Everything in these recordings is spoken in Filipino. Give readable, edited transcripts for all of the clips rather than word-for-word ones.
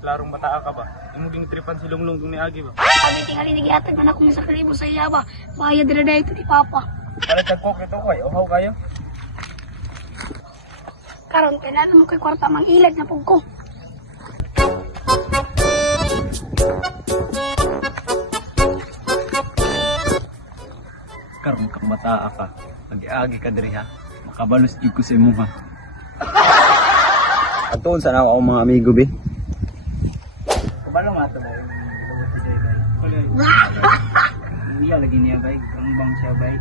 klarong bataa ka ba? Imuging tripan si Lunglong dun ni Agi ba? Kami tingali nagihatag man ako sa kalibo sa iya ba. Bayad na ito ni Papa. Para tagkok ito ko ay uhaw kayo. Karon kailangan mo kay kwarta mang ilag na pug ko. Karon kang bataa ka. Agi-agi ka diri ha. Makabalos jud ko sa imo ha. Atuon sana ako mga amigo be. Kabalo nga ito ba? Iya lagi niya bay. Ang bang siya bay.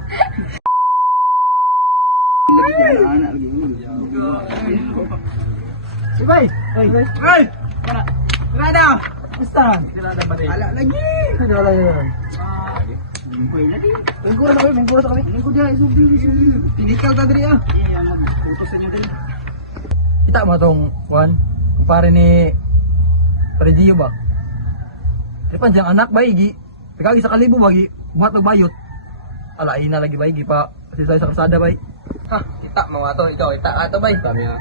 Lagi niya anak lagi. Si bay. Bay. Kana. Kada. Basta. Kada ba dai? Ala lagi. Kada lagi. Boy lagi. Minggu na kami. Minggu dia isubi. Tinikaw ta diri ah. Iya, mag-utos sa inyo diri. Kita mo tong Juan, ang pare ni Fredio ba? Di pa diyang anak ba igi? Pagkagi sa kalibo ba igi? Buhat ng bayot. Alain na lagi ba igi pa? Kasi sa kasada ba igi? Ha, kita mo nga to. Ikaw, kita ato ba igi? Kami nga.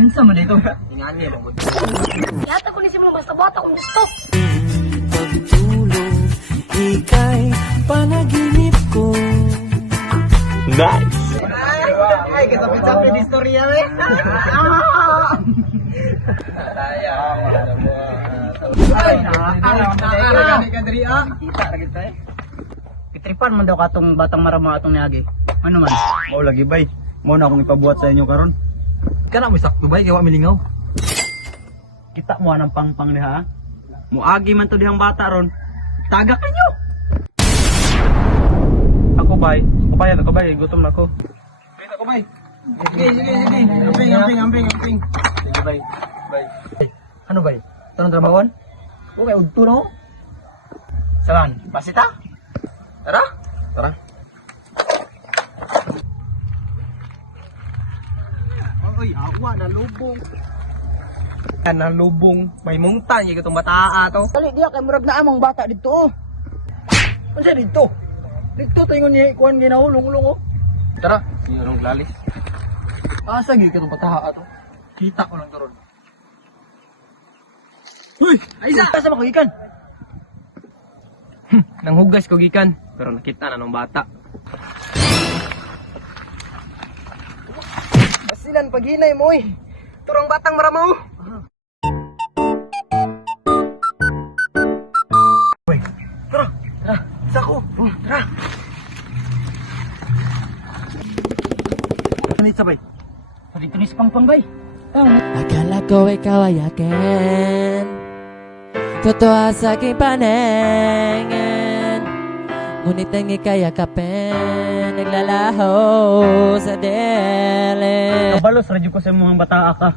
Ginsa mo dito. Ingaan niya ba mo? Ihatag ko ni si mga basta bata kung gusto. Pagtulog, ika'y panaginip ko. Nice. Ay, kasapit-sapit di istorya eh. Ay, nakakarabi ka diri ah. Kita lagi tayo. Itripan man daw katong batang marama atong niagi. Ano man? Mao lagi bay. Mao na akong ipabuhat sa inyo karon. Kana mo sakto ba? Kaya milingaw. Kita mo anang pangpang diha. Muagi man to dihang bata ron. Tagak ninyo. Ako bay. Ako bay. Gutom na ako. Wait ako bay. Sige. Amping. Sige bay. Bay. Ano ba? Tanong trabahoan? Okay, udto no? Saan? Pasita? Tara. Tara. Oy, awa na lubong. Kana lubong, may mungtan yung itong bataa to. Dali diya kay murag na among bata dito oh. Unsa dito? Dito tayo niya ikuan ginahulong-ulong oh. Tara, Yung lalis. asa gyud itong bataa to. Kita ko lang karon. Uy, Aisa, asa mo gikan? Nanghugas ko gikan, pero nakita na nung bata. Basilan paghinay mo eh. Turang batang maramaw. Uy, tara. Tara, isa ko. Tara. Ano sabay? Dito ni Pangpang bay. Akala ko ikaw ay akin, totoo sa aking paningin. Ngunit ang ika'y yakapin, naglalaho sa dilim. Kabalos radyo ko sa mga bataa ka.